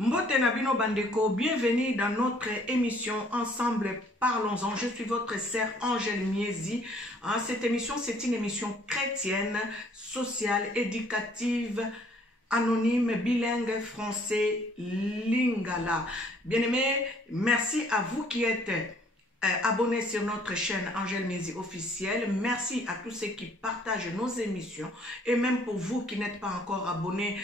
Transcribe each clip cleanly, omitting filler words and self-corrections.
Mbote Nabino Bandeko, bienvenue dans notre émission Ensemble Parlons-en. Je suis votre sœur Angèle Miezi. Cette émission, c'est une émission chrétienne, sociale, éducative, anonyme, bilingue, français, lingala. Bien-aimés, merci à vous qui êtes abonnés sur notre chaîne Angèle Miezi officielle. Merci à tous ceux qui partagent nos émissions. Et même pour vous qui n'êtes pas encore abonnés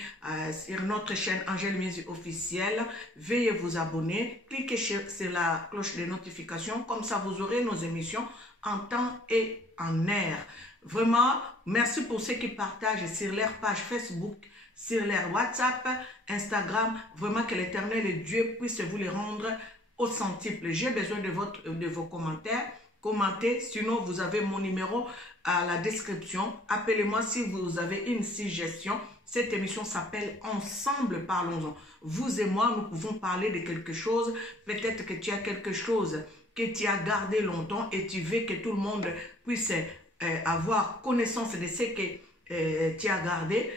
sur notre chaîne Angèle Miezi officielle, veuillez vous abonner. Cliquez sur la cloche de notification. Comme ça, vous aurez nos émissions en temps et en heure. Vraiment, merci pour ceux qui partagent sur leur page Facebook, sur leur WhatsApp, Instagram. Vraiment que l'Éternel et Dieu puisse vous les rendre au centuple. J'ai besoin de vos commentaires. Commentez, sinon vous avez mon numéro à la description. Appelez-moi si vous avez une suggestion. Cette émission s'appelle Ensemble Parlons-en. Vous et moi, nous pouvons parler de quelque chose. Peut-être que tu as quelque chose que tu as gardé longtemps et tu veux que tout le monde puisse avoir connaissance de ce que tu as gardé.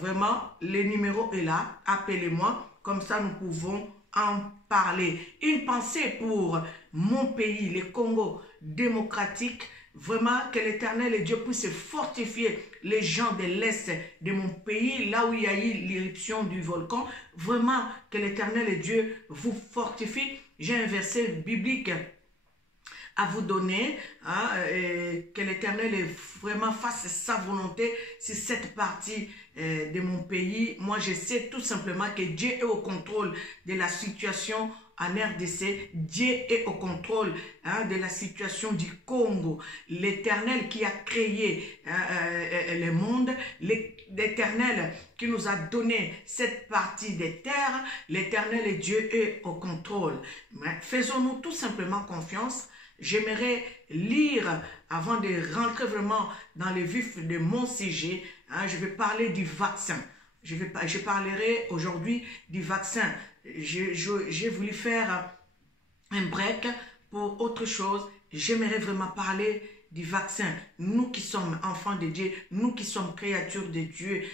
Vraiment, le numéro est là. Appelez-moi. Comme ça, nous pouvons en parler. Une pensée pour mon pays, le Congo démocratique. Vraiment que l'Éternel et Dieu puisse fortifier les gens de l'Est de mon pays, là où il y a eu l'éruption du volcan. Vraiment que l'Éternel et Dieu vous fortifie. J'ai un verset biblique à vous donner, que l'Éternel vraiment fasse sa volonté sur cette partie de mon pays. Moi, je sais tout simplement que Dieu est au contrôle de la situation en RDC. Dieu est au contrôle de la situation du Congo. L'Éternel qui a créé le monde, l'Éternel qui nous a donné cette partie des terres, l'Éternel et Dieu est au contrôle. Faisons-nous tout simplement confiance. J'aimerais lire, avant de rentrer vraiment dans le vif de mon sujet, je vais parler du vaccin. Je parlerai aujourd'hui du vaccin. J'ai voulu faire un break pour autre chose. J'aimerais vraiment parler du vaccin. Nous qui sommes enfants de Dieu, nous qui sommes créatures de Dieu,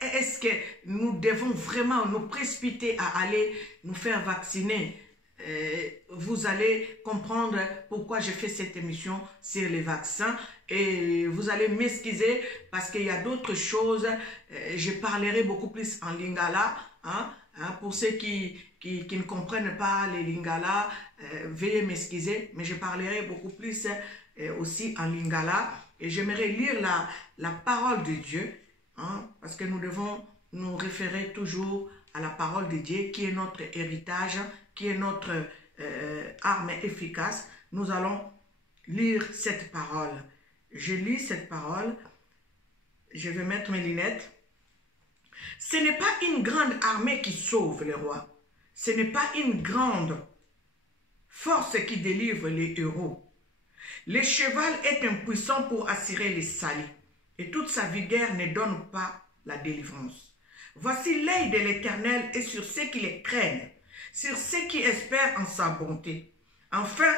est-ce que nous devons vraiment nous précipiter à aller nous faire vacciner? Vous allez comprendre pourquoi j'ai fait cette émission sur les vaccins et vous allez m'excuser parce qu'il y a d'autres choses. Je parlerai beaucoup plus en lingala. Pour ceux qui ne comprennent pas les lingala, veuillez m'excuser, mais je parlerai beaucoup plus aussi en lingala. Et j'aimerais lire la parole de Dieu, parce que nous devons nous référer toujours à la parole de Dieu qui est notre héritage, qui est notre arme efficace. Nous allons lire cette parole. Je lis cette parole. Je vais mettre mes lunettes. Ce n'est pas une grande armée qui sauve le roi. Ce n'est pas une grande force qui délivre les héros. Le cheval est impuissant pour assurer les salis, et toute sa vigueur ne donne pas la délivrance. Voici l'œil de l'Éternel est sur ceux qui les craignent, sur ceux qui espèrent en sa bonté, afin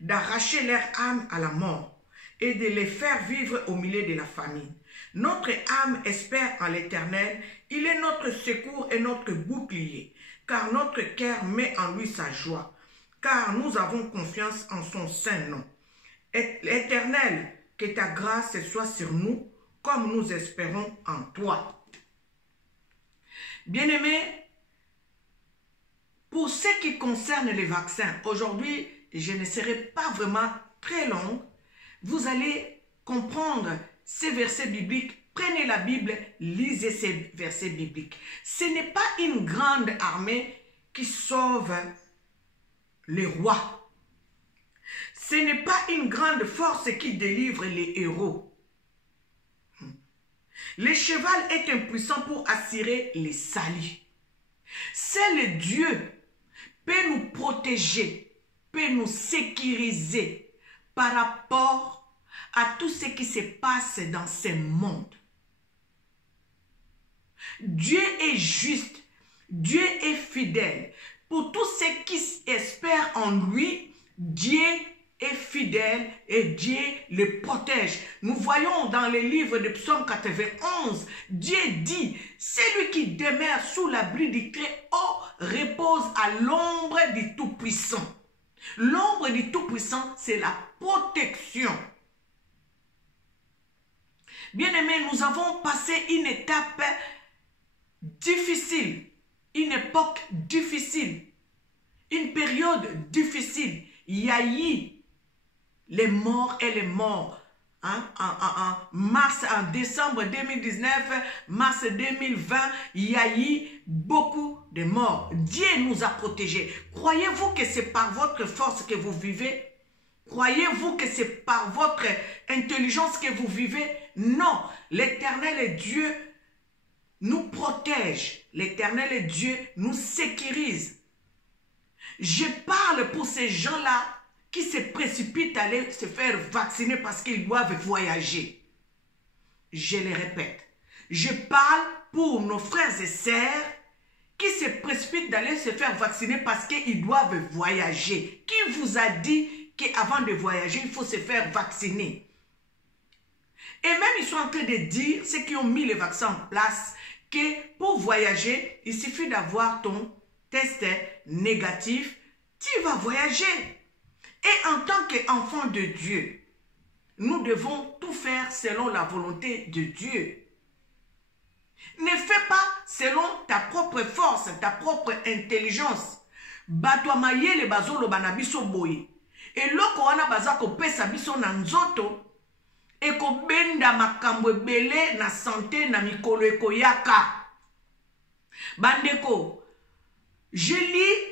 d'arracher leur âme à la mort et de les faire vivre au milieu de la famine. Notre âme espère en l'Éternel, il est notre secours et notre bouclier, car notre cœur met en lui sa joie, car nous avons confiance en son saint nom. L'Éternel, que ta grâce soit sur nous, comme nous espérons en toi. Bien-aimés, pour ce qui concerne les vaccins, aujourd'hui, je ne serai pas vraiment très longue. Vous allez comprendre ces versets bibliques. Prenez la Bible, lisez ces versets bibliques. Ce n'est pas une grande armée qui sauve les rois. Ce n'est pas une grande force qui délivre les héros. Le cheval est impuissant pour assurer les salis. Seul Dieu peut nous protéger, peut nous sécuriser par rapport à tout ce qui se passe dans ce monde. Dieu est juste, Dieu est fidèle. Pour tous ceux qui espèrent en lui, Dieu est fidèle et Dieu le protège. Nous voyons dans le livre de Psaume 91, Dieu dit, celui qui demeure sous l'abri du Très-Haut repose à l'ombre du Tout-Puissant. L'ombre du Tout-Puissant, c'est la protection. Bien-aimés, nous avons passé une étape difficile, une époque difficile, une période difficile. Il y a eu les morts et les morts. En décembre 2019, mars 2020, il y a eu beaucoup de morts. Dieu nous a protégés. Croyez-vous que c'est par votre force que vous vivez? Croyez-vous que c'est par votre intelligence que vous vivez? Non, l'Éternel Dieu nous protège. L'Éternel Dieu nous sécurise. Je parle pour ces gens-là qui se précipitent à aller se faire vacciner parce qu'ils doivent voyager. Je le répète, je parle pour nos frères et sœurs qui se précipitent d'aller se faire vacciner parce qu'ils doivent voyager. Qui vous a dit qu'avant de voyager, il faut se faire vacciner? Et même ils sont en train de dire, ceux qui ont mis les vaccins en place, que pour voyager, il suffit d'avoir ton test négatif, tu vas voyager. Et en tant qu'enfant de Dieu, nous devons tout faire selon la volonté de Dieu. Ne fais pas selon ta propre force, ta propre intelligence. Batouamaye le bazolo banabiso boye. Et loko wana bazako pesa biso na nzoto. Et ko benda makambo ebele na santé na mikolo ekoyaka. Bandeko, je lis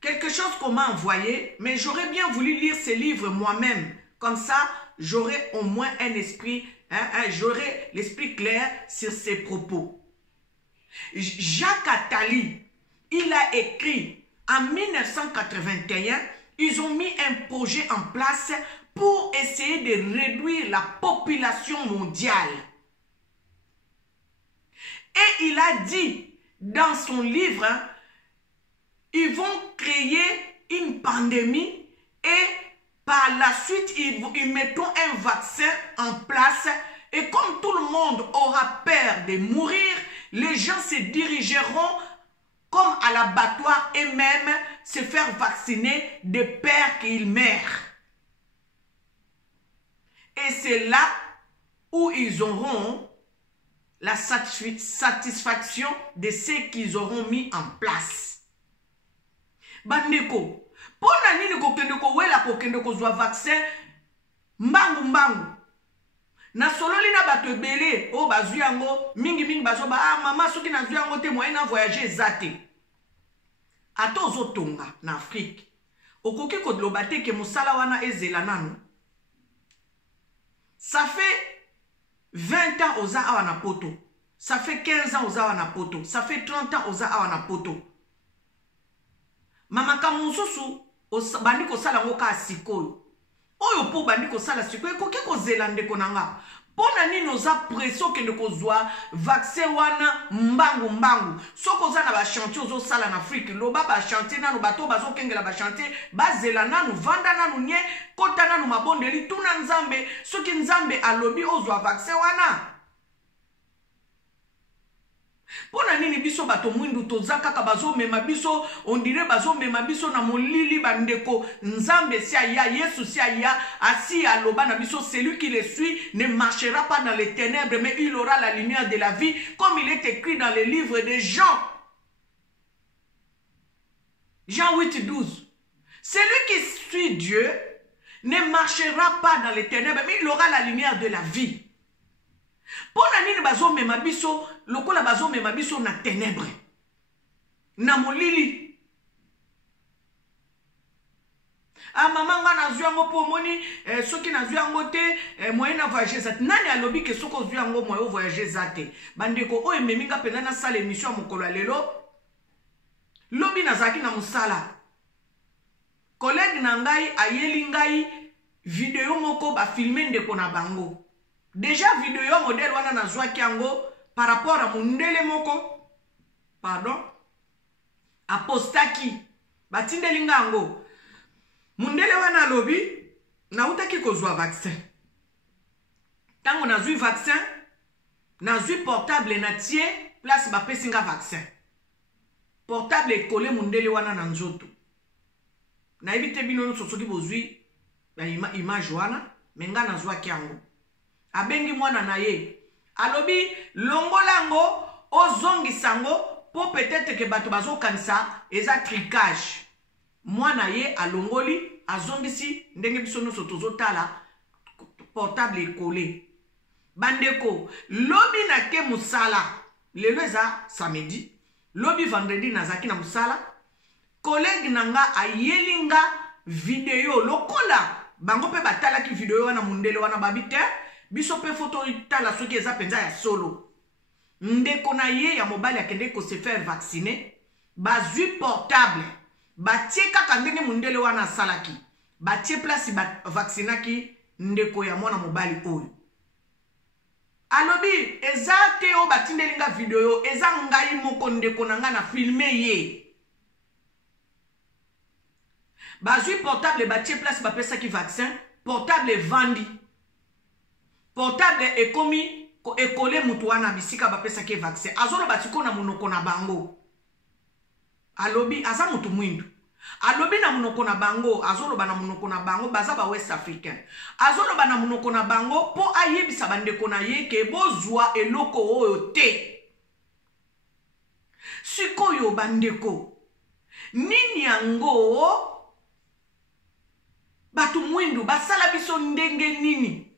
quelque chose qu'on m'a envoyé, mais j'aurais bien voulu lire ce livre moi-même. Comme ça, j'aurais au moins un esprit, j'aurais l'esprit clair sur ses propos. Jacques Attali, il a écrit en 1981, ils ont mis un projet en place pour essayer de réduire la population mondiale. Et il a dit dans son livre, ils vont créer une pandémie et par la suite, ils mettront un vaccin en place. Et comme tout le monde aura peur de mourir, les gens se dirigeront comme à l'abattoir et même se faire vacciner de peur qu'ils meurent. Et c'est là où ils auront la satisfaction de ce qu'ils auront mis en place. Bandeko, pona nini kokende ko wela kokende ko zwa vaccin mbangu mbangu. Na sololi na bato ebele o bazwi yango mingi bazo ba mama soki na zwi yango te moyen na voyager ezate. Ata ozotonga na Afrique. Okoki kodloba te ke mosala wana ezela nanu. Ça fait 20 ans aux awa na poto. Ça fait 15 ans aux awa na poto. Ça fait 30 ans aux awa na poto. Mama kamususu bandi ko sala ngo ka sikoyo. Oyo po bandi ko sala sikoyo ko ke ko zelande konanga. Pona nini oza pression ke ndeko zwa vaccin wana mbangu. Soko za na ba chantier ozo sala na Afrique. Loba ba chantier nanu bato bazo kengela ba chantier bazela nanu vanda nanu nye kota nanu mabondeli tuna nzambe soki nzambe alobi ozwa vaccin wana. Pona nini biso bato mwindu toza kaka bazo mema biso on dirait bazo mema biso na molili bandeko nzambe si aya Yesu si aya asi aloba na biso celui qui le suit ne marchera pas dans les ténèbres mais il aura la lumière de la vie comme il est écrit dans le livre de Jean. Jean 8:12. Celui qui suit Dieu ne marchera pas dans les ténèbres mais il aura la lumière de la vie. Pona nini bazo mema biso lokola bazo mema biso na ténèbres na molili. Mama nga na zwi yango po moni soki na zwi yango te moyen na voyager zate. Nani alobi ke soko zwi yango moyen voyager zate? Bandeko oyo ememi nga penza na sala émission ya mokolo ya lelo. Lobi nazaki na musala. Collègue na ngai ayeli ngai video moko ba filmer ndeko na bango. Déjà vidéo modèle wana na zwa kiango par rapport à mundele moko pardon apostaki batindeli ngango mundele wana lobi na utaki kozwa vaccin tango na zwi vaccin na zwi portable na tie place ba pesinga vaccin portable ekole mundele wana na nzoto. Na ebite bino no sosoki bozwi ya image wana menga na zwa kiango. Abengi mwana na ye. Alobi longolango ozongisango po peut-être que bato bazokanisa eza tricage. Mwana ye alongoli azongisi ndenge biso nyonso tozotala portable ekole. Bandeko lobi na ke musala lelo eza samedi, lobi vendredi nazaki na musala, collègue nanga ayelinga video lokola bango pe batalaki video wana mundele wana babite biso pe photo itala soki eza penza ya solo. Ndeko na ye ya mobali akende ko se faire vacciner, bazui portable batie kaka ndenge mundele wana salaki, batie place ba vaccinaki ndeko ya mwana mobali oyo. Alobi eza te o batindelinga video yo, eza ngai moko ndeko na nga na filme ye. Bazui portable batie place bapesa ki vaccin, portable vandi. Portable ekomi ekole mutu wana bisika bapesa ki vaccin. Azolo batiko na munoko na bango. Alobi aza mutu mwindu. Alobi na munoko na bango, azolo bana munoko na bango baza ba West African. Azolo bana munoko na bango po ayebisa bandeko na ye ke bozwa eloko oyo te. Sikoyo bandeko. Nini yango batu mwindu basala biso ndenge nini?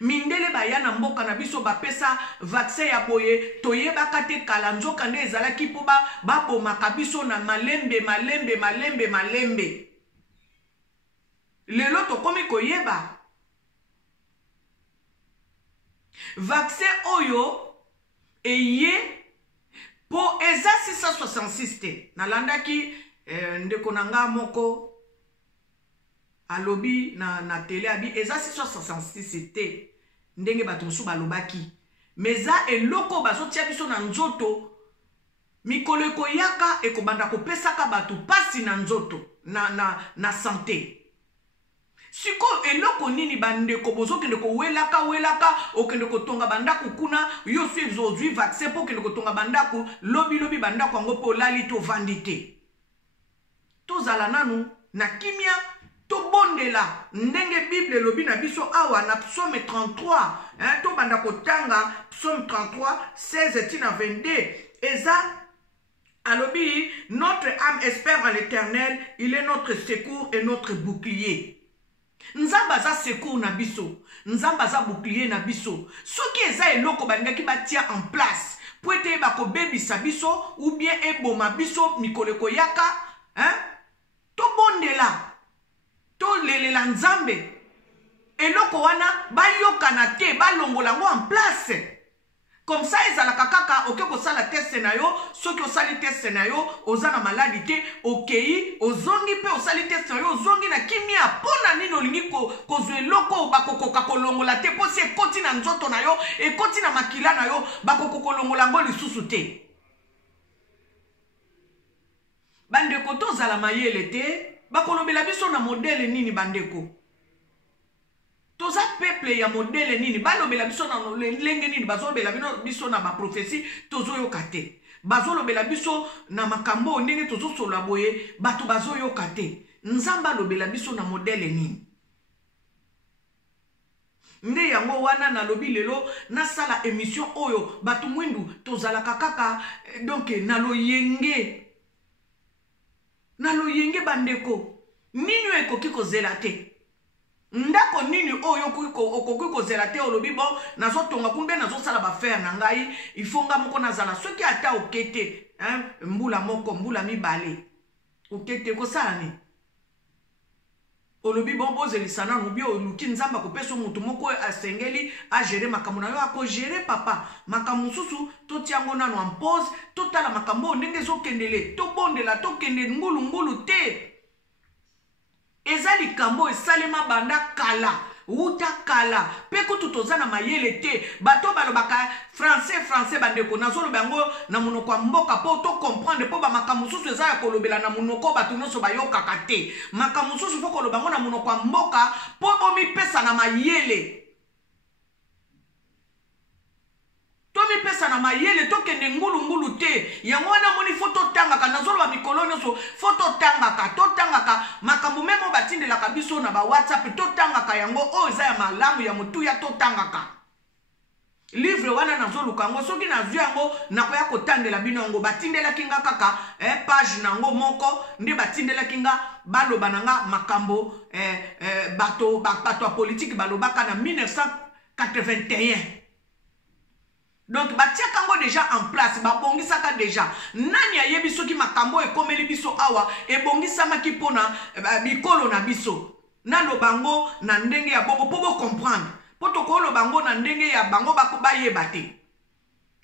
Mindele bayana mboka na biso bapesa vaccin ya boye toyebaka te kala nzoka nde ezalaki po babomaka biso na malembe. Lelo tokomi koyeba vaccin oyo eye po eza 666 te. Nalandaki ndeko nanga moko alobi na tele abi eza 666 te ndenge bato mosusu balobaki, meza eloko bazotia biso na nzoto mikolo ekoyaka ekobanda kopesaka bato pasi na nzoto na santé. Siko eloko nini bandeko bozokende welaka okende kotonga bandako kuna yo suivi ozwi vaccin po okende kotonga bandako lobi bandako yango po lali to vandi te. Tozala nanu na kimia to bondela ndenge Bible lobi na biso awa na psaume 33 to banda kotanga psaume 33 16 tina 22 eza alobi notre âme espère en l'Éternel, il est notre secours et notre bouclier. Nzamba za secours na biso, nzamba za bouclier na biso. Soki eza eloko bandaki batia en place po ete bako bebisa biso ou bien eboma biso mikoleko yaka to bondela to lelela nzambe eloko wana bayokana te balongola ngo en place. Comme ça ezalaka kaka oke kosala test na yo, soki osali test na yo ozana maladi te, okei ozongi pe osali test na yo ozongi na kimia pona nini olingi kozwe eloko bakokoka kolongola te po si ekoti na nzoto na yo, ekoti na makila na yo bakoko kolongola ngo lisusu te. Bandeko tozala mayele te, bakolobela biso na modele nini bandeko? Toza peuple ya modele nini? Balobela biso na lenge nini? Bazolobela biso na ba prophétie tozoyoka te. Bazolobela biso na makambo ndenge tozosola boye bato bazoyoka te. Nzamba lobela biso na modele nini? Nde yango wana na lobi lelo na sala émission oyo batu mwindu tozalaka kaka donc na loyenge bandeko. Nini ekoki kozela te? Ndako nini oyo okoki kozela te olobi bon nazotonga kumbe nazosala ba faire na ngai ifonga moko nazala soki ata okete mbula moko mbula mibale okete kosala ni olobi bon bozelisana nubi oluki nzamba kopesa mutu moko asengeli a gérer makambo na yo ako gérer papa makambo susu to tiango nano en pause to tala makambo ndenge zokendele to bondela to kende ngulu te. Ezali kambo esalema banda kala, uta kala, peko tutozana mayele te, bato balobaka français bandeko, nazolo bango na munoko wa mboka po to comprendre po ba makamususu eza ya kolobela na munoko batu nyonso bayokaka te. Makamususu fo kolobango na munoko wa mboka po bomi pesa na mayele. Tomi pesa na mayele to kende ngulu te, yango wana moni foto tangaka nazolo ba mikolo nyonso fo totangaka makambo memo batindelaka biso na ba WhatsApp totangaka yango o eza ya malamu ya mutuya totangaka livre wana nazoluka yango soki nazwi yango nakoya kotandela bino yango batindelaki nga kaka page nango moko nde batindelaki nga baloba nanga makambo bato ya politique balobaka na 1981. Donc batiaka ngo déjà en place babongisaka déjà nani ayebi soki makambo ekomeli biso awa ebongisamaki mpona bikolo na biso naloba ngo na ndenge ya bongo po comprendre po tokoloba ngo na ndenge ya bango bayeba te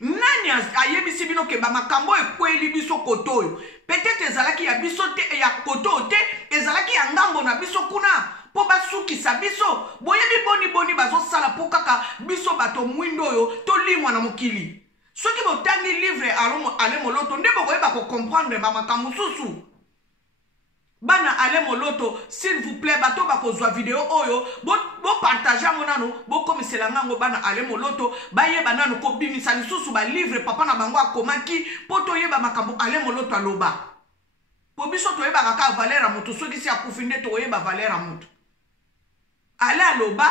nani ayebisi bino ke bamakambo ekweli biso koto oyo peut-être ezalaki ya biso te ya koto te ezalaki ya ngambo na biso kuna po basukisa biso boyebi boni bazosala po kaka biso bato mwindo oyo tolimwa na mokili soki botangi livre ale moloto nde bokoyeba comprendre bamakambo mosusu bana ale moloto s'il vous plaît bato bakozwa video oyo bo partage ngo nanu bo komisela ngango bana ale moloto bayeba nanu ko bimisa lisusu ba livre papa na bango akomaki po toyeba makambo ale moloto aloba po biso toyeba kaka valeur mutu soki si akufi nde toyeba valeur mutu ale aloba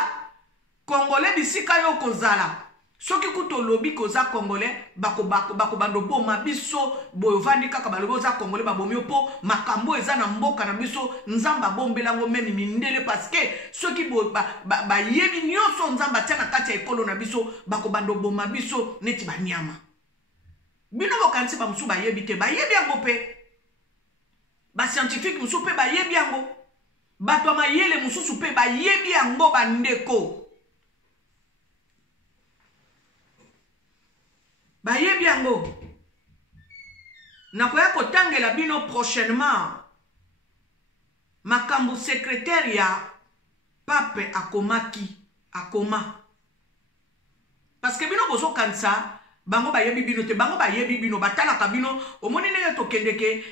congolais bisika yo kozala soki kuto lobi koza congolais bako bando boma biso boyovandi kaka balobi oza congolais babomi po makambo eza na mboka na biso nzamba bombelango memi mindele parce que soki bayebi nyonso nzamba tia na kati ya ekolo na biso bako bando boma biso neti banyama bino bokanisi bamusu bayebi te bayebi yango pe bascientifique musu pe bayebi yango bato mayele mususu pe bayebi yango bandeko bayebi yango nakoya kotangela bino prochainement makambo secrétaire ya pape akoma parce que bino bozo kansa bango bayebi bino te bango bayebi bino batalaka bino omoni ndenge tokendeke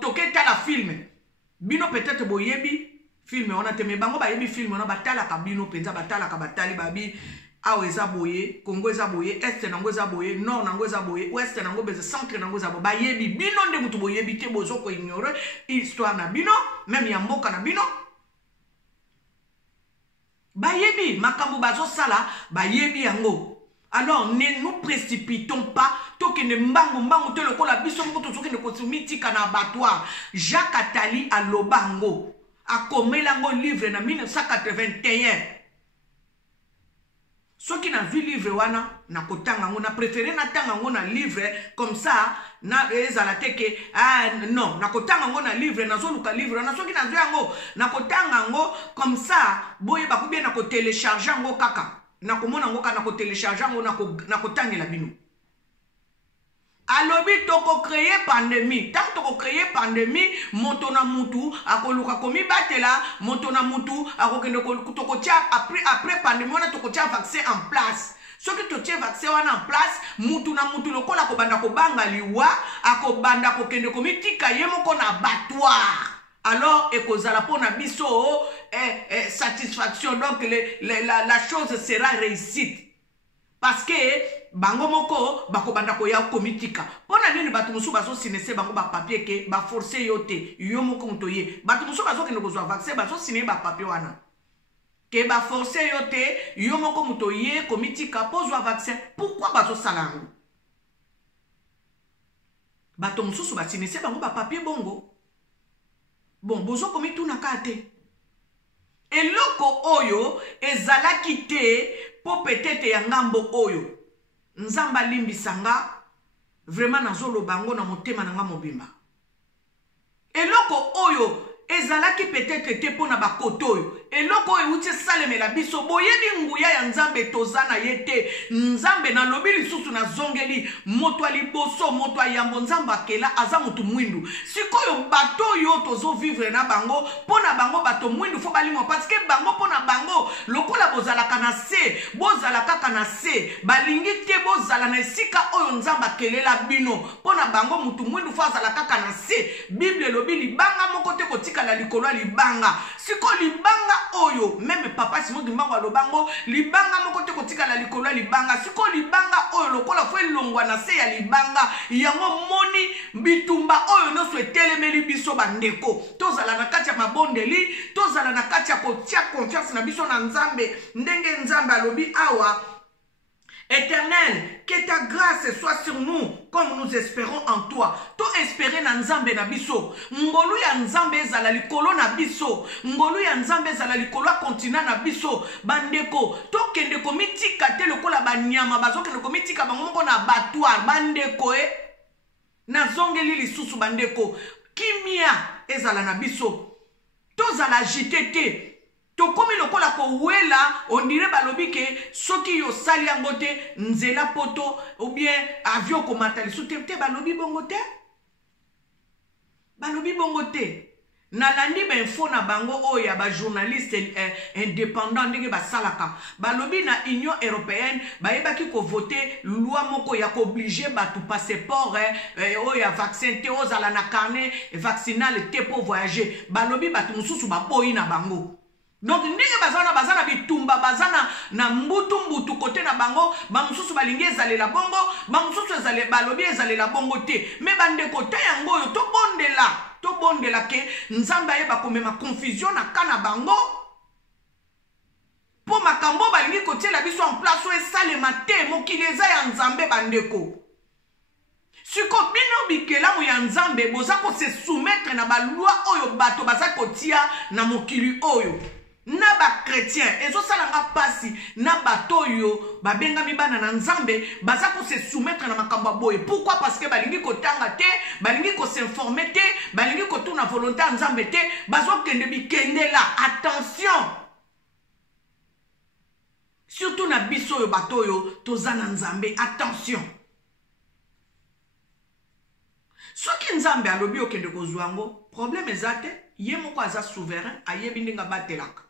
toketala film bino peut-être boyebi film wana te mais bango bayebi film wana batalaka bino penza batalaka batali babi awa eza boye Congo eza boye est nango eza boye nord nango eza boye ouest nango beze centre nango eza boye bayebi bino nde mutu boyebi te bozo ko ignore histoire na bino même ya mboka na bino bayebi makambo bazo sala bayebi yango. Alors ne nous précipitons pas tokende mbangu te lokola biso moko tozoki ne kosumitika na abattoir. Jacques Attali alobango akomelango livre na 1981. Soki na vu livre wana na kotanga ngo na préféré na tanga ngo na livre comme ça na ezala teke non na kotanga ngo na livre na zoluka livre na soki na vu yango na kotanga ngo comme ça boye bakubie na ko télécharger ngo kaka na komona ngo kana ko télécharger ngo na kotangela bino. Alobi toko créer pandémie. Tant toko créer pandémie, moto na mutu, akoluka komi batela, moto na mutu, akokende toko tia après pandémie, on a toko tia vaccin en place. Ce que tu tia vaccin en place, mutu na mutu lokola kobanda kobanga liwa, akobanda kokende komi tika yemo kona abattoir. Alors, ekozala pona biso satisfaction, donc la chose sera réussite. Parce que bango moko bako banda ko ya komitika pona nini batu musu baso sinese bango ba papier ke ba forcer yote yo moko mutoye batu musu baso ke ndoko zwa vaccin baso sine ba papier wana ke ba forcer yote yo moko mutoye komitika pozwa vaccin. Pourquoi baso salango batu musu ba sinese bango ba papier bongo bon bozo komituna kate eloko oyo ezalaki te po peut-être ya ngambo oyo nzamba limbisanga vraiment nazolo bango na motema nanga mobimba eloko oyo ezalaki peut-être te pona bakoto oyo eloko oyo uti salemela biso boyebi nguya ya nzambe tozana yete nzambe na lobi lisusu na zongeli moto aliboso moto ayambo nzamba kela aza mutu mwindu sikoyo bato yo tozo vivre na bango pona bango bato mwindu fo balimo parce que bango pona bango lokola bozala kana se bozala kaka na se balingi te bozala na esika oyo nzamba kelela bino pona bango mutu mwindu fo azala kaka na se bible lobi libanga moko te kotika la likolo libanga siko libanga oyo même papa Simon Dimbango alobango libanga moko te kotika la likolo libanga siko libanga oyo lokola fo elongwa na se ya libanga yango moni bitumba oyo no souhaitelemeli biso bandeko tozala na kati ya mabondeli tozala na kati ya kotia confiance na biso na nzambe ndenge nzambe alobi awa Éternel, que ta grâce soit sur nous comme nous espérons en toi. To espérer na nzambe na biso. Ngolu ya nzambe ezala likolo na biso. Ngolu ya nzambe ezala likolo continent na biso. Bandeko, to kende komitika te lokola banyama bazo kende komitika bango na abattoir bandeko na zongeli lisusu bandeko. Kimia ezala na biso. To zala agité te. To komi lokola ko wela on dirait balobi ke soki yo sali yango te nzela poto ou bien avion ko matali so te balobi bongo te nalandi ba info na bango oya ba journaliste indépendant ndenge ba salaka balobi na Union européenne ba yebaki ko voter loi moko ya ko obliger ba tout passeport oya vaccin te ozala na carnet vaccinal te pour voyager balobi ba tout mususu ba boyi na bango. Donc ndenge bazana bitumba bazana na mbutu kote na bango bamususu balingi ezalela bongo bamususu ezale balobi ezalela bongo te me bande kote yango yo to bondela ke nzambe ayeba komema confusion na kana bango po makambo balingi kotiela biso en place o esalema te mokili eza ya nzambe bandeko siko bino bikelamu ya nzambe boza ko se soumettre na baloi oyo bato baza kotia na mokili oyo na ba chrétien ezo salanga pasi na bato yo babenga mibana na nzambe baza ko se soumettre na makambo boye. Pourquoi? Parce que balingi ko tanga te balingi ko s'informer te balingi ko tuna volonté ya nzambe te bazo kende bikende la. Attention, surtout na biso yo bato yo toza na nzambe. Attention, soki nzambe alobi okende kozwango problème ezate ye moko aza souverain ayebi ndenge batelaka.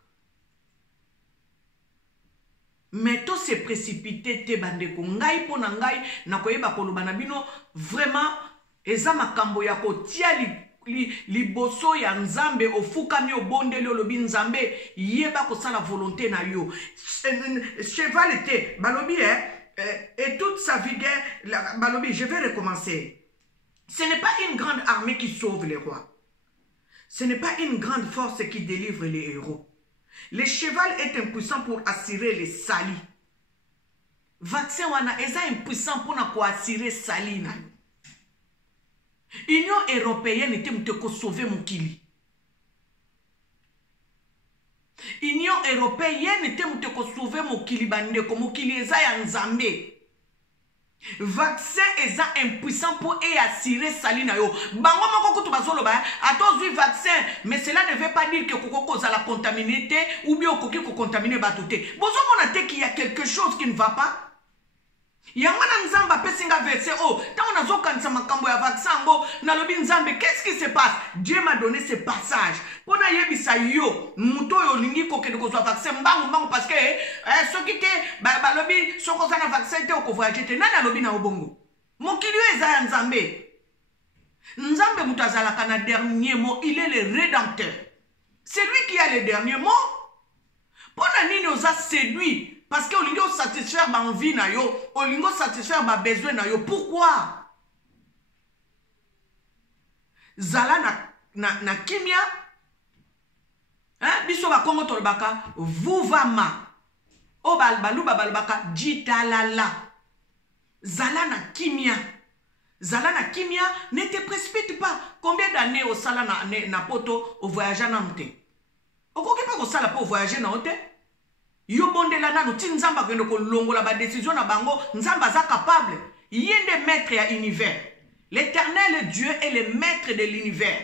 Mais to se précipiter te bandeko ngai po na ngai na koyeba koloba na bino vraiment eza makambo ya kotia liboso ya nzambe ofukami obondeli olobi nzambe yeba kosala volonté na yo cheval te balobi et toute sa vigueur balobi. Je vais recommencer. Ce n'est pas une grande armée qui sauve les rois, ce n'est pas une grande force qui délivre les héros. Le cheval est impuissant pour assurer les salis. Vaccin wana eza impuissant pour na ko assurer sali na. Union européenne était mute ko sauver mokili. Union européenne était mute ko sauver mokili bande ko mokili eza ya nzambe. Vaccin eza impuissant pour assurer sali na yo. Bango moko kutu bazolo ba atozui vaccin mais cela ne veut pas dire que kokoko za la contaminité ou bien koki ko contaminer batuté. Bozo mona te qu'il y a quelque chose qui ne va pas. Yangana nzamba pesinga verset oh tango nazo kanisa makambo ya vaccin ngo nalobi nzambe qu'est-ce qui se passe? Dieu m'a donné ce passage pona yebisa yo muto yo lingi ko kende ko zwa vaccin mbangu parce que soki te balobi soko za na vaccin te ko voyager te nani alobi na obongo mokili eza ya nzambe. Nzambe muto azalaka na dernier mot, il est le rédempteur, c'est lui qui a le dernier mot. Pona nini oza séduit parce que olingo satisfaire ba envie na yo, olingo satisfaire ba besoin na yo. Pourquoi? Zala na kimia biso ba kongo tolbaka vuvama o balbaluba balbaka jitalala. Zala na kimia. Zala na kimia, ne te précipite pas. Combien d'années au sala na poto au voyage na mte? Okoki pa ko sala po voyager na ote? Yo bondela nanu ti nzamba kende ko longola ba décision na bango, nzamba za capable. Yende maître ya univers. L'éternel Dieu est le maître de l'univers.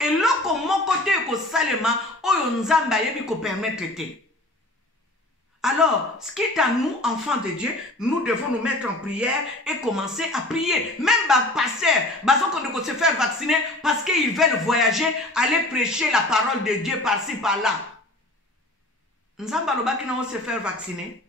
Et loko mon côté ko salema oyo nzamba yebi ko permettre te. Alors, ce qui est à nous, enfants de Dieu, nous devons nous mettre en prière et commencer à prier. Même les pasteurs, ils vont se faire vacciner parce qu'ils veulent voyager, aller prêcher la parole de Dieu par-ci, par-là. Nzamba loba qui n'ont se faire vacciner.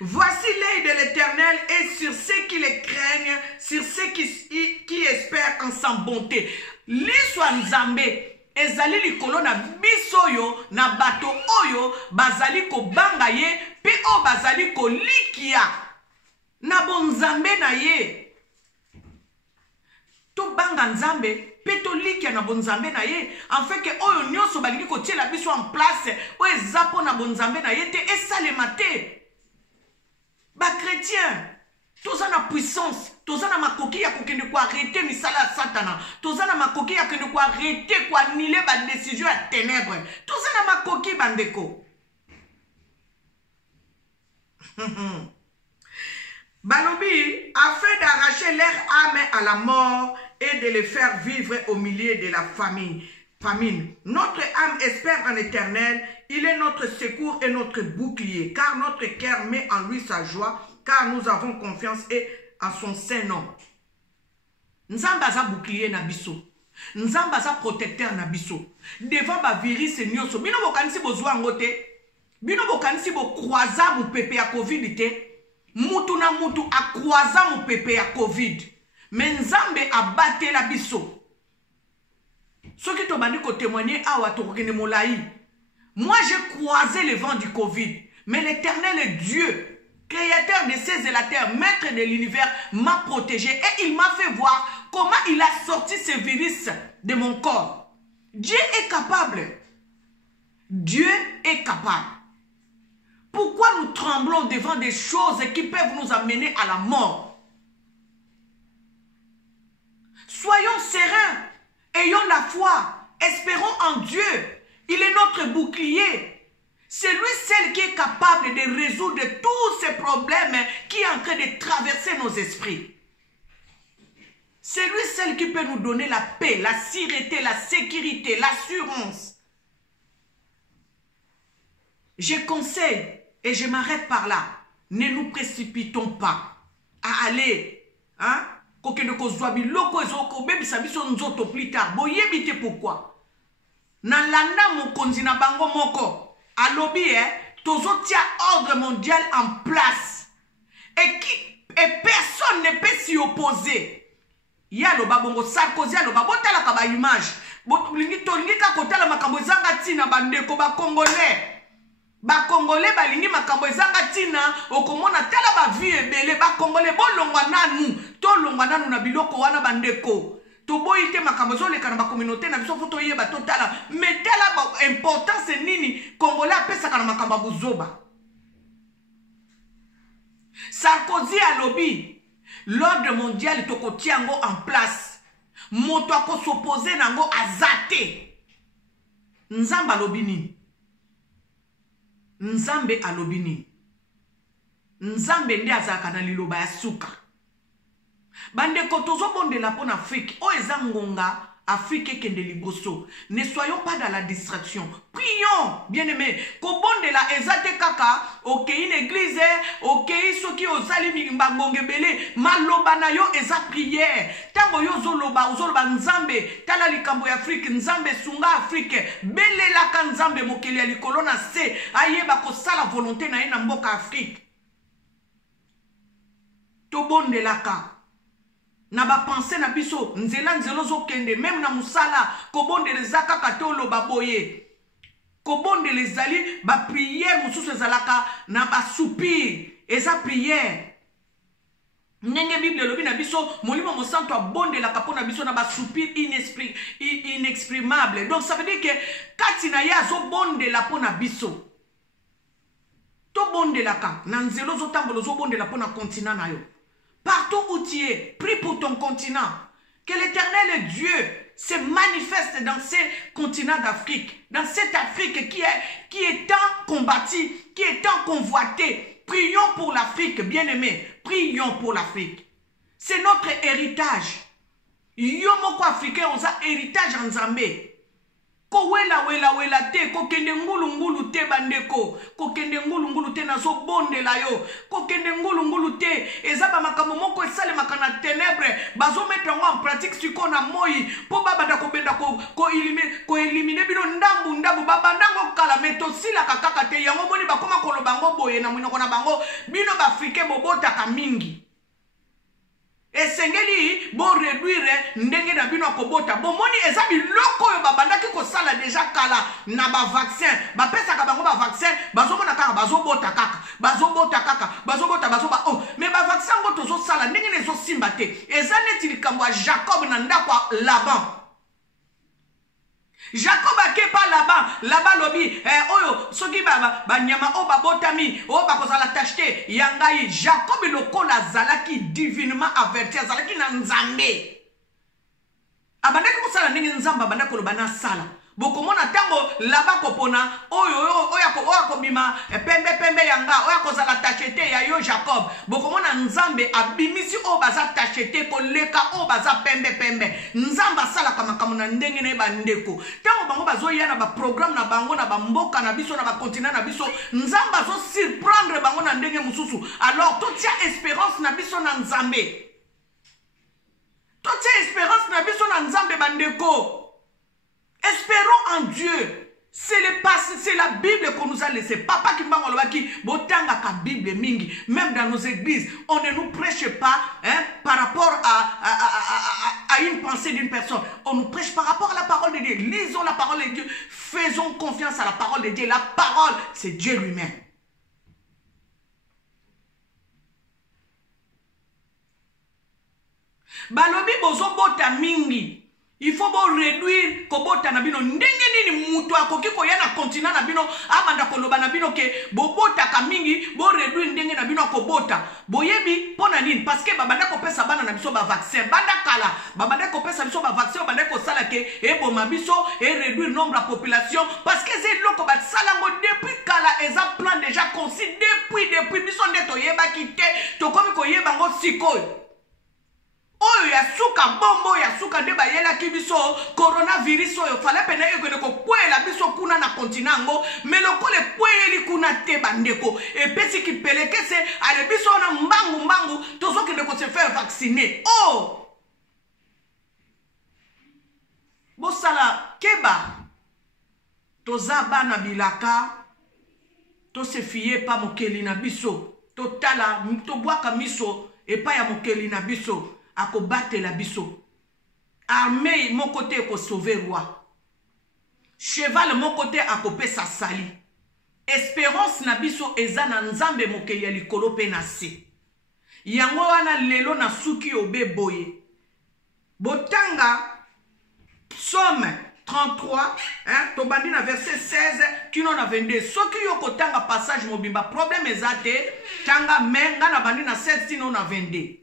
Voici l'œil de l'Éternel est sur ceux qui le craignent, sur ceux qui espèrent en sa bonté. L'histoire Nzambe ezali likolo na biso yo na bato oyo bazali ko banga ye pe o bazali kolikia na bonzambe na ye. To banga nzambe pe to likia na bonzambe na ye. En fait que oyo nyonso balingi kotiela biso en place o ezapo na bonzambe na ye te esalema te. Ba chrétien toza na puissance, toza na makoki ya kokende ko arrêter misala ya satana, toza na makoki ya kokende ko arrêter ko annuler ba décision ya ténèbres, toza na makoki bandeko. Balobi, afin d'arracher leur âme à la mort et de les faire vivre au milieu de la famine. Notre âme espère en éternel, il est notre secours et notre bouclier, car notre cœur met en lui sa joie, car nous avons confiance et en son saint nom. Nzambaza bouclier na biso. Nzambaza protecteur na biso. Devant ba virus nyonso. Bino bokanisi bozwa ngote. Bino bokanisi bo croisa mu pepe ya Covid te. Mutu na mutu a croisa mu pepe ya Covid. Mais Nzambe abate la biso. Ce qui te bandi ko témoigner awa to kene molai. Moi j'ai croisé le vent du Covid, mais l'Éternel est Dieu. Créateur des cieux et la terre, maître de l'univers, m'a protégé et il m'a fait voir comment il a sorti ce virus de mon corps. Dieu est capable. Dieu est capable. Pourquoi nous tremblons devant des choses qui peuvent nous amener à la mort? Soyons sereins, ayons la foi, espérons en Dieu. Il est notre bouclier. C'est lui seul qui est capable de résoudre tous ces problèmes qui est en train de traverser nos esprits. C'est lui seul qui peut nous donner la paix, la sûreté, la sécurité, l'assurance. Je conseille et je m'arrête par là. Ne nous précipitons pas à aller. Hein? Nalanda mokonzi na bango moko. Alobi tozo tia ordre mondial en place et personne ne peut s'y opposer. Ya lo babongo Sarkozy lo babotala ka ba image bolingi tolingi ka kotala makambo ezanga tina bandeko ba congolais balingi makambo ezanga tina okomona tala ba vie ebele ba congolais bolongwa nanu to longwa nanu na biloko wana bandeko. Toboyi te makambo zoleka na ba communauté na biso foto yeba totala mais tala ba importance nini congolais apesa kana makambo buzoba. Sarkozy alobi l'ordre mondial tokotiango en place. Moto ako s'opposer nango azate. Nzambe alobi nini? Nzambe alobi nini? Nzambe ndi azaka na liloba ya suka. Bande kotozo bonde la pon Afrique. O ezangonga Afrique kende liboso. Ne soyons pas dans la distraction. Prions, bien-aimés. Ko bonde la ezate kaka. Ok, une église. Ok, soki ozali mbangonge bele. Maloba na yo eza prière. Tango yo zoloba nzambe. Tala likambo ya Afrique. Nzambe sunga Afrique. Bele la ka nzambe mokeli ya likolo na se. Ayeba ko sala volonté na ye na mboka Afrique. To bonde la ka. Na ba pensé na biso nzela nzelo zo kende même na musala ko bonde les akaka tolo baboye ko bonde les ali ba prière mususu ezalaka na ba soupir eza prière ndenge bible lobi na biso molimo mosanto abonde la kapona biso na ba soupir inexprimable. Donc ça veut dire que katina ya zo bonde la pona biso to bonde la ka na nzelo zo tambolo zo bonde la pona continent na yo. Partout où tu es, prie pour ton continent. Que l'Éternel Dieu se manifeste dans ce continent d'Afrique. Dans cette Afrique qui est tant combattue, qui est tant convoitée. Prions pour l'Afrique, bien-aimés. Prions pour l'Afrique. C'est notre héritage. Yomoko africain, on a héritage en Zambé. Ko wela te ko kende ngulu te bandeko ko kende ngulu te na so bonde la yo ko kende ngulu te ezaba makambo moko esale makana ténèbres bazo mettre en pratique siko na moi po baba da ko benda ko éliminer bino ndambu baba ndango kala meto sila kakaka te yango boni bakoma koloba ngo boye na mwino kona bango bino ba africain bobota ka mingi esengeli bo réduire ndenge na bino kobota bomoni eza biloko oyo babandaki kosala deja kala na ba vaccin bapesaka bango ba vaccin bazomona kaka bazobota bazoba oh mais ba vaccin ngo tozosala ndenge nezo simba te eza neti likambo ya Jacob na ndako Laban. Jacob akepa Laban lobi oyo soki ba nyama o babotami o bakozala tachete yangai Jacob lokola zalaki divinement averti zalaki na nzambe abandaki kosala ndenge nzamba abandaki koloba na sala bokomona tango Laban kopona oyo akobima pembe yanga oyo akozala tachete ya yo Jacob bokomona nzambe abimisi o baza tachete koleka o baza pembe nzamba sala kama na ndenge na bandeko tango bango bazoya na ba programme na bango na ba mboka na biso na ba continent na biso nzamba zo surprendre bango na ndenge mususu alors totia espérance na biso na nzambe totia espérance na biso na nzambe bandeko. Espérons en Dieu. C'est la Bible qu'on nous a laissé. Papa qui m'a dit, botanga ka Bible mingi. Même dans nos églises, on ne nous prêche pas par rapport à une pensée d'une personne. On nous prêche par rapport à la parole de Dieu. Lisons la parole de Dieu. Faisons confiance à la parole de Dieu. La parole, c'est Dieu lui-même. Balobi bozo bota mingi. Il faut réduire kobota na bino ndenge nini mutu akoki koya na continent na bino amanda koloba na bino ke bobota ka mingi bo réduire ndenge na bino kobota boyebi pona nini parce que babanda ko pesa bana na biso ba vaccin banda kala babanda ko pesa biso ba vaccin banda ko sala ke eboma biso et réduire nombre de population parce que c'est loko ba sala ngo depuis kala eza plan déjà conçu depuis biso ndeto yeba kite to komi ko yeba ngo sikoyo oyo ya suka bombo ya suka nde bayela ki biso coronavirus oyo fala pena ekone ko kwela biso kuna na continent mais lokole kweli kuna te bandeko epesi ki pelekese ale biso na mbangu tozokende ko se faire vacciner oh bosala keba tozaba na bilaka to se fier pa mokeli na biso totala to bwaka miso epa ya mokeli na biso akobate la biso armée mon côté ko sauver roi cheval mon côté akopesa sali espérance na biso eza na nzambe mokeli ya likolo pe na se yango wana lelo na suki obe boye botanga Psaume 33 tobandi na verset 16 kino na 22 soki yo kotanga passage mobimba problème ezate tanga menga na bandi na 16 tino na 22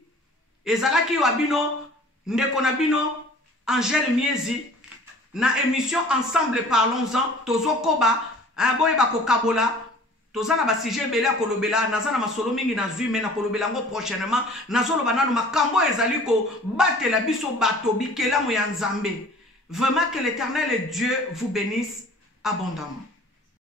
ezalaki wabino ndeko na bino Angèle Miezi na émission ensemble parlons-en tozokoba boye bakokabola tozana ba sujet bele kolobela nazana masolo mingi na zuime na kolobela ngo prochainement nazoloba nanu makambo ezali ko batela biso bato bikela mo ya nzambe. Vraiment que l'Éternel et Dieu vous bénisse abondamment.